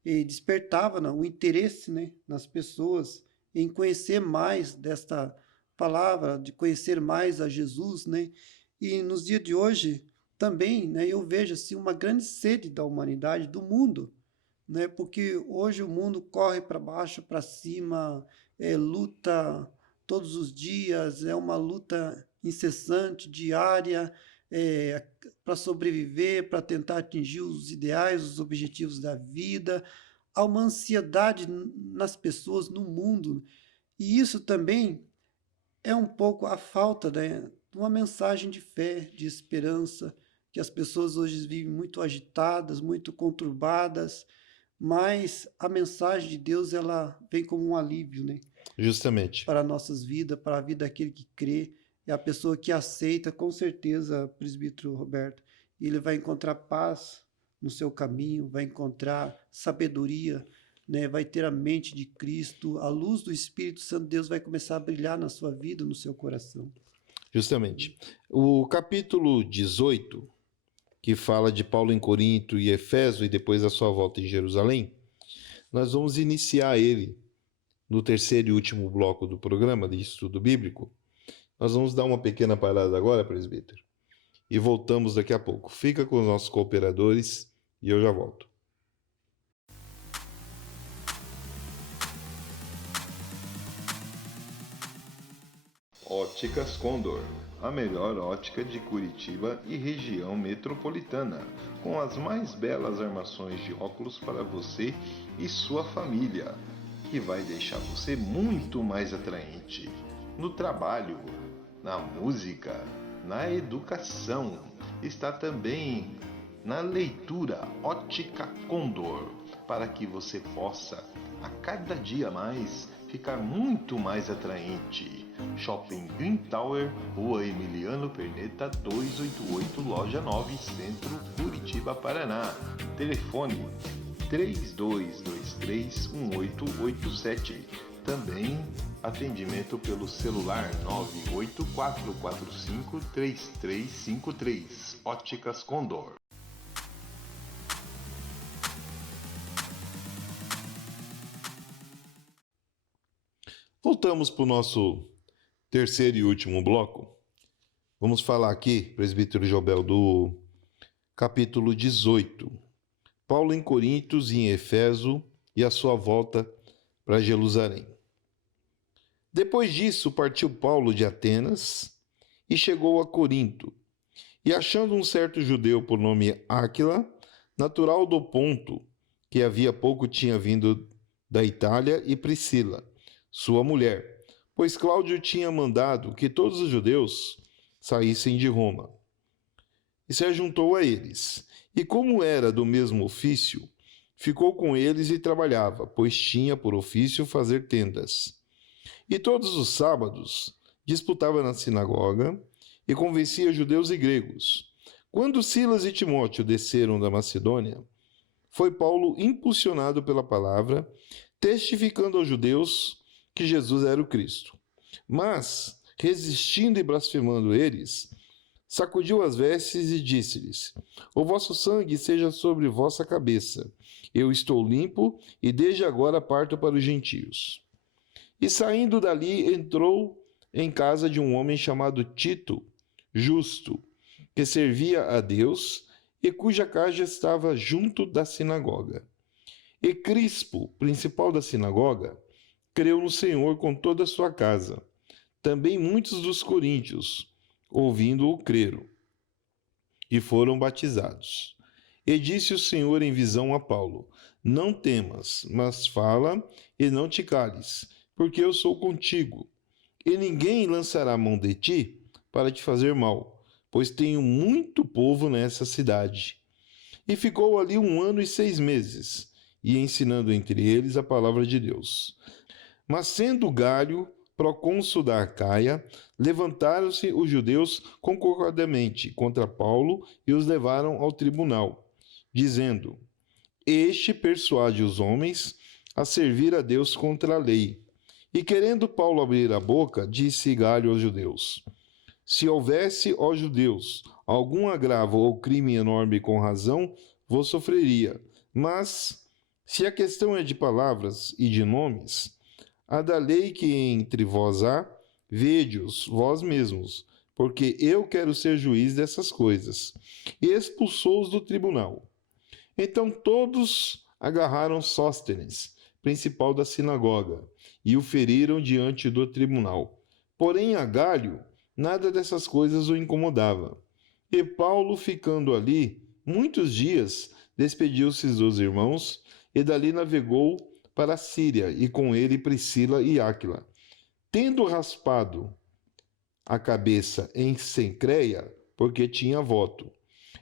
despertava, né, o interesse, né, nas pessoas em conhecer mais desta palavra, de conhecer mais a Jesus, né? E nos dias de hoje também, né, eu vejo assim uma grande sede da humanidade, do mundo, né? Porque hoje o mundo corre para baixo, para cima, luta todos os dias, é uma luta incessante, diária, para sobreviver, para tentar atingir os ideais, os objetivos da vida. Há uma ansiedade nas pessoas, no mundo, e isso também é um pouco a falta, né, de uma mensagem de fé, de esperança, que as pessoas hoje vivem muito agitadas, muito conturbadas, mas a mensagem de Deus ela vem como um alívio, né, Justamente. para nossas vidas, para a vida daquele que crê, é a pessoa que aceita, com certeza, presbítero Roberto, ele vai encontrar paz no seu caminho, vai encontrar sabedoria, né? Vai ter a mente de Cristo, a luz do Espírito Santo de Deus vai começar a brilhar na sua vida, no seu coração. Justamente. O capítulo 18, que fala de Paulo em Corinto e Efeso e depois a sua volta em Jerusalém, nós vamos iniciar ele no terceiro e último bloco do programa de estudo bíblico. Nós vamos dar uma pequena parada agora, presbítero, e voltamos daqui a pouco. Fica com os nossos cooperadores e eu já volto. Óticas Condor, a melhor ótica de Curitiba e região metropolitana, com as mais belas armações de óculos para você e sua família, que vai deixar você muito mais atraente no trabalho, na música, na educação. Está também na leitura Ótica Condor, para que você possa a cada dia mais ficar muito mais atraente. Shopping Green Tower, Rua Emiliano Perneta 288, Loja 9, Centro, Curitiba, Paraná. Telefone 32231887. Também atendimento pelo celular 984453353. Óticas Condor. Voltamos para o nosso terceiro e último bloco. Vamos falar aqui, presbítero Jobel, do capítulo 18. Paulo em Corintos e em Efeso e a sua volta para Jerusalém. Depois disso, partiu Paulo de Atenas e chegou a Corinto. E achando um certo judeu por nome Áquila, natural do Ponto, que havia pouco tinha vindo da Itália, e Priscila, sua mulher, pois Cláudio tinha mandado que todos os judeus saíssem de Roma. E se ajuntou a eles, e como era do mesmo ofício, ficou com eles e trabalhava, pois tinha por ofício fazer tendas. E todos os sábados disputava na sinagoga e convencia judeus e gregos. Quando Silas e Timóteo desceram da Macedônia, foi Paulo impulsionado pela palavra, testificando aos judeus que Jesus era o Cristo. Mas, resistindo e blasfemando eles, sacudiu as vestes e disse-lhes: O vosso sangue seja sobre vossa cabeça. Eu estou limpo e desde agora parto para os gentios. E saindo dali, entrou em casa de um homem chamado Tito, justo, que servia a Deus e cuja casa estava junto da sinagoga. E Crispo, principal da sinagoga, creu no Senhor com toda a sua casa. Também muitos dos coríntios, ouvindo-o, creram e foram batizados. E disse o Senhor em visão a Paulo: Não temas, mas fala e não te cales, porque eu sou contigo. E ninguém lançará mão de ti para te fazer mal, pois tenho muito povo nessa cidade. E ficou ali 1 ano e 6 meses, e ensinando entre eles a palavra de Deus. Mas sendo Galho procônsul da Acaia, levantaram-se os judeus concordadamente contra Paulo e os levaram ao tribunal, dizendo: Este persuade os homens a servir a Deus contra a lei. E querendo Paulo abrir a boca, disse Galho aos judeus: Se houvesse, ó judeus, algum agravo ou crime enorme com razão, vos sofreria. Mas Se a questão é de palavras e de nomes, a da lei que entre vós há, vede-os vós mesmos, porque eu quero ser juiz dessas coisas. E expulsou-os do tribunal. Então todos agarraram Sóstenes, principal da sinagoga, e o feriram diante do tribunal. Porém, a Galho, nada dessas coisas o incomodava. E Paulo, ficando ali muitos dias, despediu-se dos irmãos e dali navegou para a Síria, e com ele Priscila e Áquila. Tendo raspado a cabeça em Cencreia, porque tinha voto,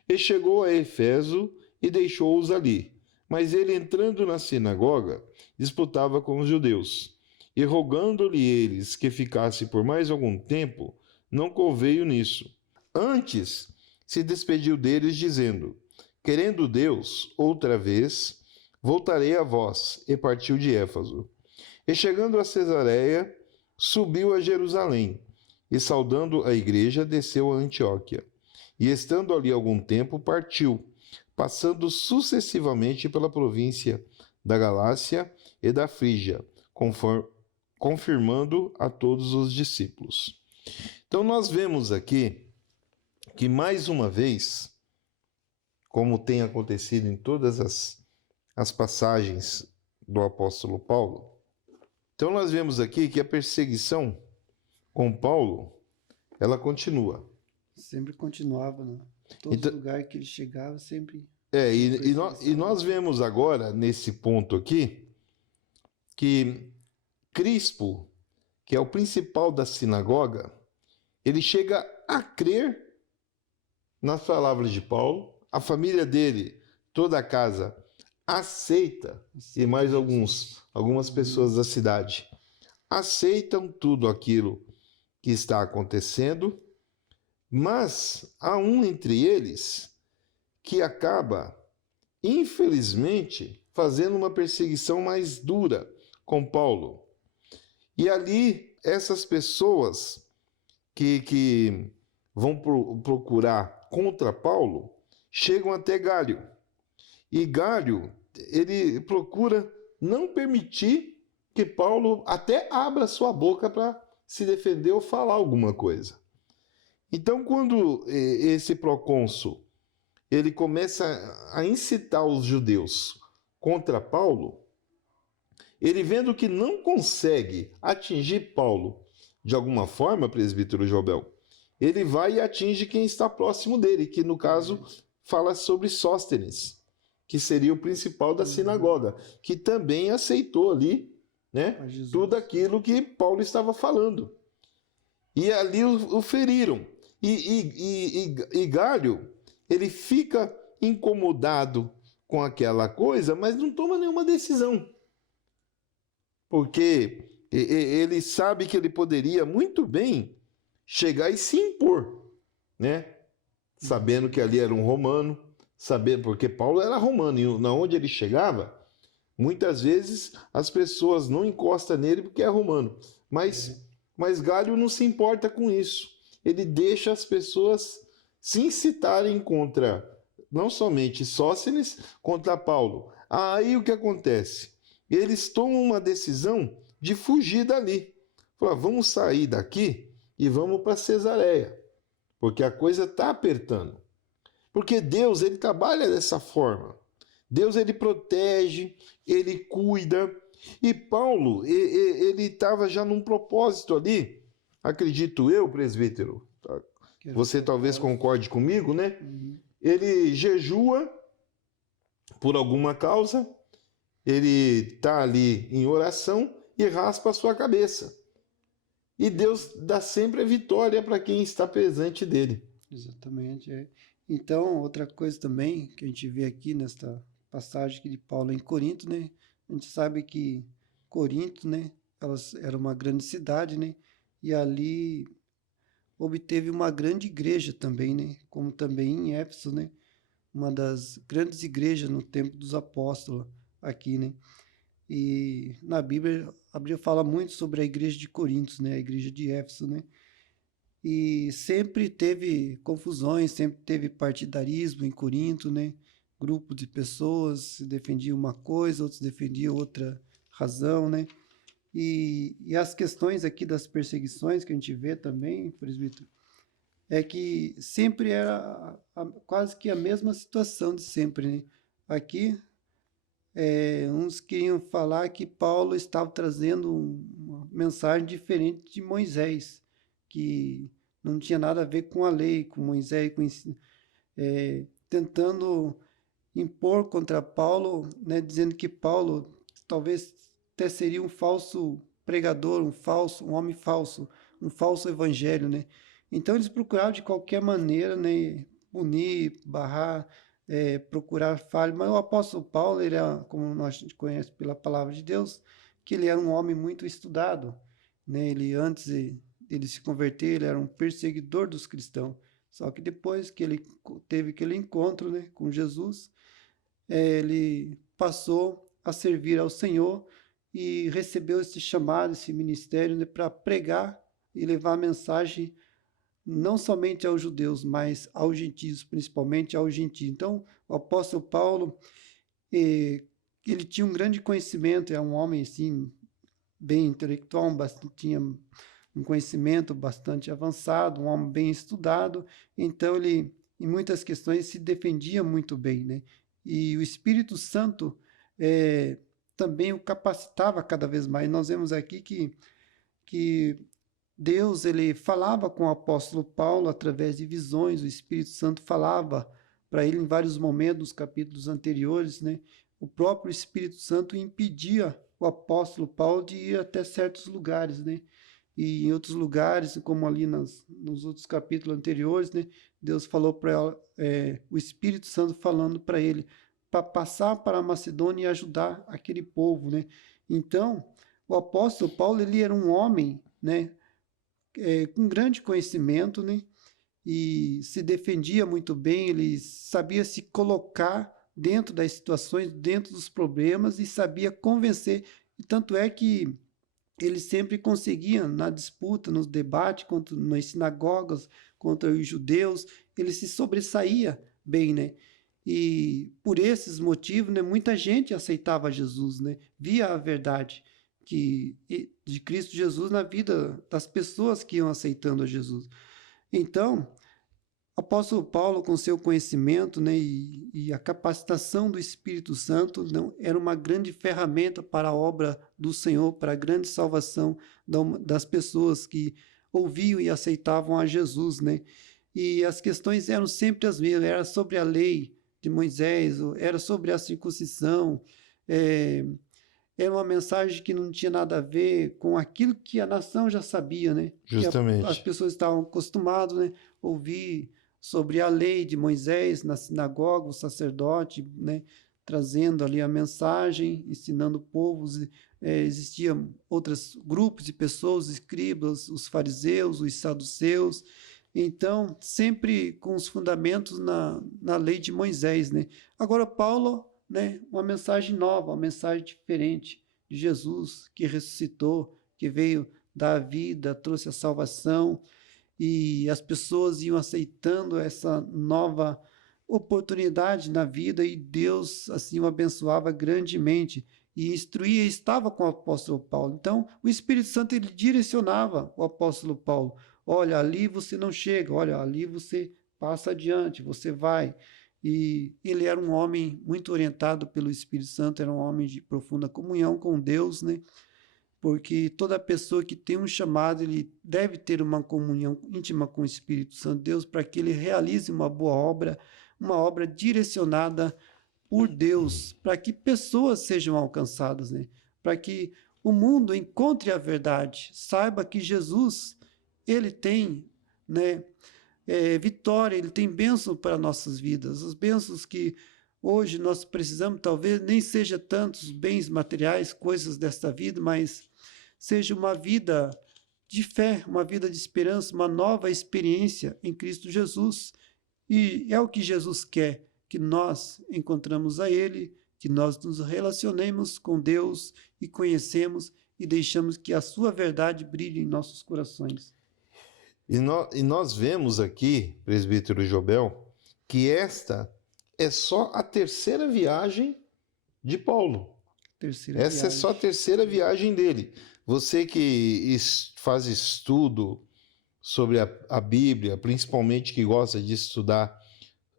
e chegou a Efeso e deixou-os ali. Mas ele, entrando na sinagoga, disputava com os judeus. E rogando-lhe eles que ficasse por mais algum tempo, não conveio nisso. Antes se despediu deles, dizendo: querendo Deus, outra vez, voltarei a vós. E partiu de Éfeso. E chegando a Cesareia, subiu a Jerusalém. E saudando a igreja, desceu a Antioquia. E estando ali algum tempo, partiu, passando sucessivamente pela província da Galácia e da Frígia, confirmando a todos os discípulos. Então nós vemos aqui que, mais uma vez, como tem acontecido em todas as passagens do apóstolo Paulo, então nós vemos aqui que a perseguição com Paulo, ela continua. Sempre continuava, né? Todo Então, lugar que ele chegava, sempre e nós vemos agora, nesse ponto aqui, que Crispo, que é o principal da sinagoga, ele chega a crer nas palavras de Paulo, a família dele, toda a casa, aceita, e mais algumas pessoas da cidade, aceitam tudo aquilo que está acontecendo, mas há um entre eles que acaba, infelizmente, fazendo uma perseguição mais dura com Paulo. E ali, essas pessoas que vão procurar contra Paulo chegam até Galho. E Galho, ele procura não permitir que Paulo até abra sua boca para se defender ou falar alguma coisa. Então, quando esse procônsul ele começa a incitar os judeus contra Paulo, ele, vendo que não consegue atingir Paulo de alguma forma, presbítero Jobel, ele vai e atinge quem está próximo dele, que no caso fala sobre Sóstenes, que seria o principal da sinagoga, que também aceitou ali, né, tudo aquilo que Paulo estava falando. E ali o feriram. E Galho, ele fica incomodado com aquela coisa, mas não toma nenhuma decisão. Porque ele sabe que ele poderia muito bem chegar e se impor, né? Sabendo que ali era um romano, sabendo, porque Paulo era romano, e na onde ele chegava, muitas vezes as pessoas não encostam nele porque é romano. Mas Galho não se importa com isso. Ele deixa as pessoas se incitarem contra, não somente Sóstenes, contra Paulo. Aí o que acontece? Eles tomam uma decisão de fugir dali. Falam, vamos sair daqui e vamos para Cesareia, porque a coisa está apertando. Porque Deus, ele trabalha dessa forma. Deus, ele protege, ele cuida. E Paulo, ele estava já num propósito ali, acredito eu, presbítero, você talvez concorde comigo, né? Ele jejua por alguma causa, ele está ali em oração e raspa a sua cabeça. E Deus dá sempre a vitória para quem está presente dele. Exatamente. Então, outra coisa também que a gente vê aqui nesta passagem aqui de Paulo em Corinto, né? A gente sabe que Corinto, né? Era uma grande cidade, né? E ali obteve uma grande igreja também, né? Como também em Éfeso, né? Uma das grandes igrejas no tempo dos apóstolos aqui, né? E na Bíblia, a Bíblia fala muito sobre a igreja de Corinto, né? A igreja de Éfeso, né? E sempre teve confusões, sempre teve partidarismo em Corinto, né? grupos de pessoas, defendiam uma coisa, outros defendiam outra razão, né? E as questões aqui das perseguições que a gente vê também, presbítero, é que sempre era quase que a mesma situação de sempre, né? Aqui, uns queriam falar que Paulo estava trazendo uma mensagem diferente de Moisés, que não tinha nada a ver com a lei, com Moisés, tentando impor contra Paulo, né, dizendo que Paulo talvez até seria um falso pregador, um homem falso, um falso evangelho, né? Então eles procuravam de qualquer maneira, né, punir, barrar, procurar falha. Mas o apóstolo Paulo, ele é, como nós conhece pela palavra de Deus, que ele era um homem muito estudado, né? Ele antes de se converter, ele era um perseguidor dos cristãos. Só que depois que ele teve aquele encontro, né, com Jesus, ele passou a servir ao Senhor e recebeu esse chamado, esse ministério, né, para pregar e levar a mensagem não somente aos judeus, mas aos gentios, principalmente aos gentios. Então, o apóstolo Paulo, ele tinha um grande conhecimento, é um homem assim, bem intelectual, tinha um conhecimento bastante avançado, um homem bem estudado, então ele, em muitas questões, se defendia muito bem, né? E o Espírito Santo também o capacitava cada vez mais. Nós vemos aqui que Deus, ele falava com o apóstolo Paulo através de visões, o Espírito Santo falava para ele em vários momentos, nos capítulos anteriores, né? O próprio Espírito Santo impedia o apóstolo Paulo de ir até certos lugares, né? E em outros lugares, como ali nos outros capítulos anteriores, né? Deus falou para o Espírito Santo falando para ele para passar para a Macedônia e ajudar aquele povo, né? Então, o apóstolo Paulo, ele era um homem, né? Com grande conhecimento, né? E se defendia muito bem, ele sabia se colocar dentro das situações, dentro dos problemas e sabia convencer. E tanto é que ele sempre conseguia, na disputa, nos debates, nas sinagogas, contra os judeus, ele se sobressaía bem, né? E por esses motivos, né, muita gente aceitava Jesus, né? Via a verdade de Cristo Jesus na vida das pessoas que iam aceitando a Jesus. Então, o apóstolo Paulo, com seu conhecimento, né, e a capacitação do Espírito Santo, não, era uma grande ferramenta para a obra do Senhor, para a grande salvação das pessoas que ouviam e aceitavam a Jesus, né? E as questões eram sempre as mesmas, era sobre a lei de Moisés, era sobre a circuncisão, era uma mensagem que não tinha nada a ver com aquilo que a nação já sabia, né? Que as Justamente. pessoas estavam acostumadas, né, a ouvir sobre a lei de Moisés na sinagoga, o sacerdote, né, trazendo ali a mensagem, ensinando o povo. Existiam outros grupos de pessoas, os escribas, os fariseus, os saduceus. Então, sempre com os fundamentos na lei de Moisés, né? Agora, Paulo, né, uma mensagem nova, uma mensagem diferente de Jesus, que ressuscitou, que veio dar a vida, trouxe a salvação, e as pessoas iam aceitando essa nova oportunidade na vida, e Deus assim o abençoava grandemente e instruía, estava com o apóstolo Paulo. Então, o Espírito Santo, ele direcionava o apóstolo Paulo. Olha, ali você não chega, olha, ali você passa adiante, você vai. E ele era um homem muito orientado pelo Espírito Santo, era um homem de profunda comunhão com Deus, né? Porque toda pessoa que tem um chamado, ele deve ter uma comunhão íntima com o Espírito Santo de Deus, para que ele realize uma boa obra, uma obra direcionada por Deus, para que pessoas sejam alcançadas, né? Para que o mundo encontre a verdade, saiba que Jesus, ele tem, né, vitória, ele tem bênção para nossas vidas. As bênçãos que hoje nós precisamos, talvez nem seja tantos bens materiais, coisas desta vida, mas seja uma vida de fé, uma vida de esperança, uma nova experiência em Cristo Jesus. E é o que Jesus quer, que nós encontramos a Ele, que nós nos relacionemos com Deus e conhecemos e deixamos que a sua verdade brilhe em nossos corações. E nós vemos aqui, presbítero Jobel, que esta é só a terceira viagem de Paulo. Terceira Essa é viagem. só a terceira viagem dele. Você que faz estudo sobre a Bíblia, principalmente que gosta de estudar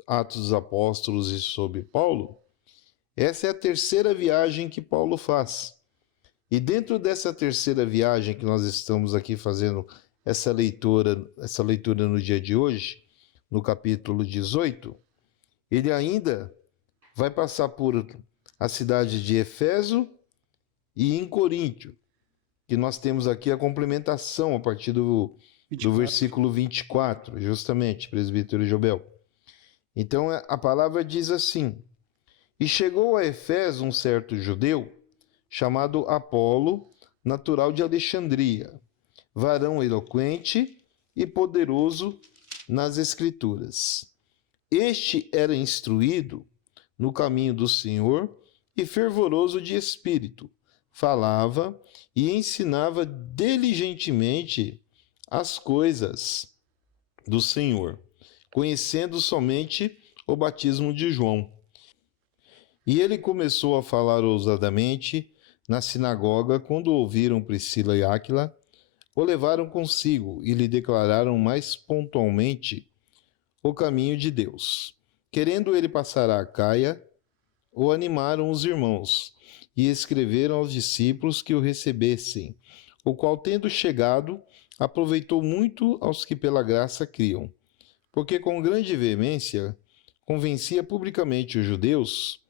Atos dos Apóstolos e sobre Paulo, essa é a terceira viagem que Paulo faz. E dentro dessa terceira viagem que nós estamos aqui fazendo essa leitura no dia de hoje, no capítulo 18, ele ainda vai passar por a cidade de Éfeso e em Coríntio, que nós temos aqui a complementação a partir do 24. versículo 24, justamente, presbítero Jobel. Então a palavra diz assim: E chegou a Éfeso um certo judeu, chamado Apolo, natural de Alexandria, varão eloquente e poderoso nas Escrituras. Este era instruído no caminho do Senhor e fervoroso de espírito. Falava e ensinava diligentemente as coisas do Senhor, conhecendo somente o batismo de João. E ele começou a falar ousadamente na sinagoga. Quando ouviram Priscila e Áquila, o levaram consigo e lhe declararam mais pontualmente o caminho de Deus. Querendo ele passar a Acaia, o animaram os irmãos e escreveram aos discípulos que o recebessem, o qual, tendo chegado, aproveitou muito aos que pela graça criam, porque com grande veemência convencia publicamente os judeus,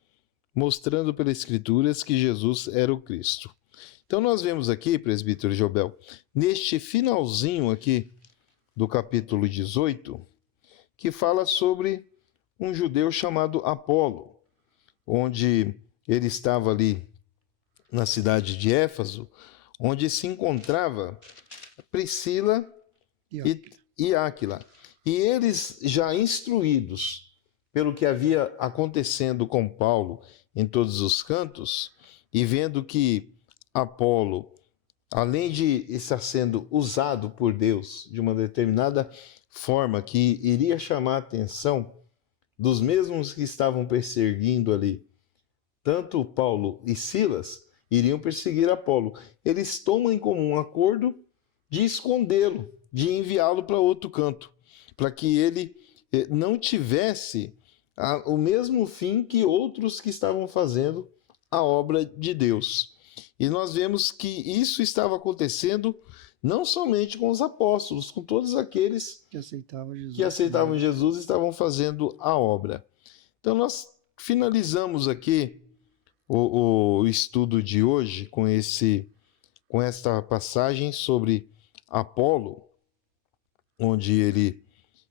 mostrando pelas Escrituras que Jesus era o Cristo. Então nós vemos aqui, presbítero Jobel, neste finalzinho aqui do capítulo 18, que fala sobre um judeu chamado Apolo, onde ele estava ali na cidade de Éfeso, onde se encontrava Priscila e Áquila. E eles, já instruídos pelo que havia acontecendo com Paulo em todos os cantos, e vendo que Apolo, além de estar sendo usado por Deus de uma determinada forma que iria chamar a atenção dos mesmos que estavam perseguindo ali, tanto Paulo e Silas iriam perseguir Apolo. Eles tomam em comum um acordo de escondê-lo, de enviá-lo para outro canto, para que ele não tivesse o mesmo fim que outros que estavam fazendo a obra de Deus. E nós vemos que isso estava acontecendo não somente com os apóstolos, com todos aqueles que aceitavam Jesus e estavam fazendo a obra. Então nós finalizamos aqui o estudo de hoje com esta passagem sobre Apolo, onde ele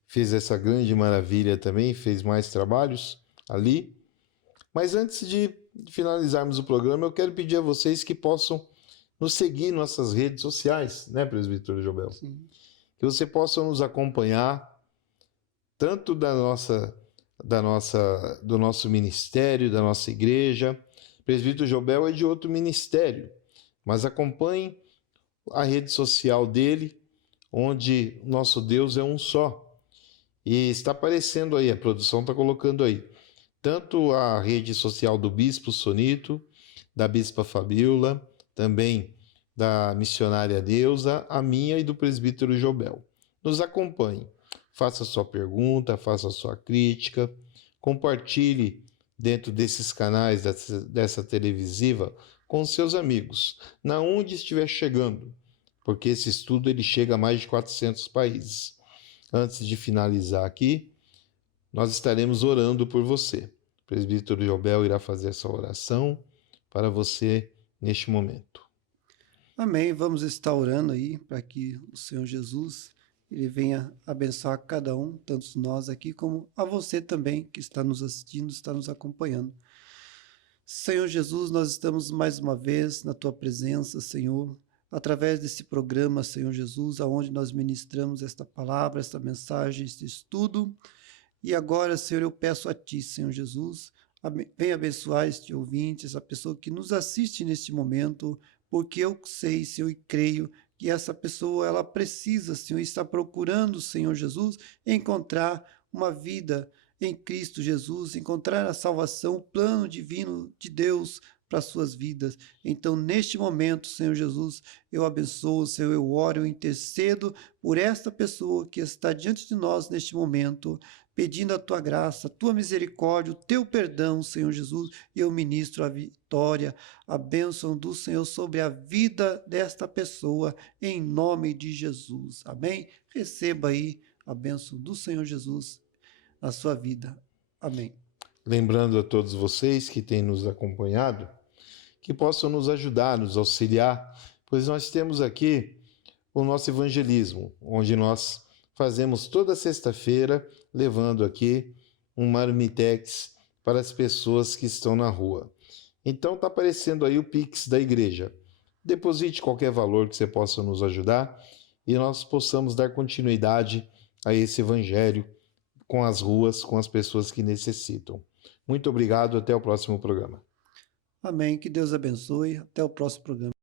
fez essa grande maravilha também, fez mais trabalhos ali. Mas antes de finalizarmos o programa, eu quero pedir a vocês que possam nos seguir em nossas redes sociais, né, presbítero Jobel? Sim. Que você possa nos acompanhar, tanto do nosso ministério, da nossa igreja. Presbítero Jobel é de outro ministério, mas acompanhe a rede social dele, onde nosso Deus é um só. E está aparecendo aí, a produção está colocando aí, tanto a rede social do Bispo Sonito, da Bispa Fabíola, também da missionária Deusa, a minha e do presbítero Jobel. Nos acompanhe, faça sua pergunta, faça sua crítica, compartilhe dentro desses canais, dessa televisiva, com seus amigos, na onde estiver chegando, porque esse estudo ele chega a mais de 400 países. Antes de finalizar aqui, nós estaremos orando por você. O presbítero Jobel irá fazer essa oração para você neste momento. Amém. Vamos estar orando aí para que o Senhor Jesus ele venha abençoar cada um, tanto nós aqui como a você também que está nos assistindo, está nos acompanhando. Senhor Jesus, nós estamos mais uma vez na tua presença, Senhor, através desse programa, Senhor Jesus, aonde nós ministramos esta palavra, esta mensagem, este estudo. E agora, Senhor, eu peço a ti, Senhor Jesus, venha abençoar este ouvinte, essa pessoa que nos assiste neste momento, porque eu sei, Senhor, e creio que essa pessoa, ela precisa, Senhor, está procurando, Senhor Jesus, encontrar uma vida em Cristo Jesus, encontrar a salvação, o plano divino de Deus para as suas vidas. Então, neste momento, Senhor Jesus, eu abençoo, Senhor, eu oro, eu intercedo por esta pessoa que está diante de nós neste momento, pedindo a tua graça, a tua misericórdia, o teu perdão, Senhor Jesus, e eu ministro a vitória, a bênção do Senhor sobre a vida desta pessoa, em nome de Jesus. Amém? Receba aí a bênção do Senhor Jesus na sua vida. Amém. Lembrando a todos vocês que têm nos acompanhado, que possam nos ajudar, nos auxiliar, pois nós temos aqui o nosso evangelismo, onde nós fazemos toda sexta-feira, levando aqui um marmitex para as pessoas que estão na rua. Então está aparecendo aí o Pix da igreja. Deposite qualquer valor que você possa nos ajudar e nós possamos dar continuidade a esse evangelho com as ruas, com as pessoas que necessitam. Muito obrigado, até o próximo programa. Amém. Que Deus abençoe. Até o próximo programa.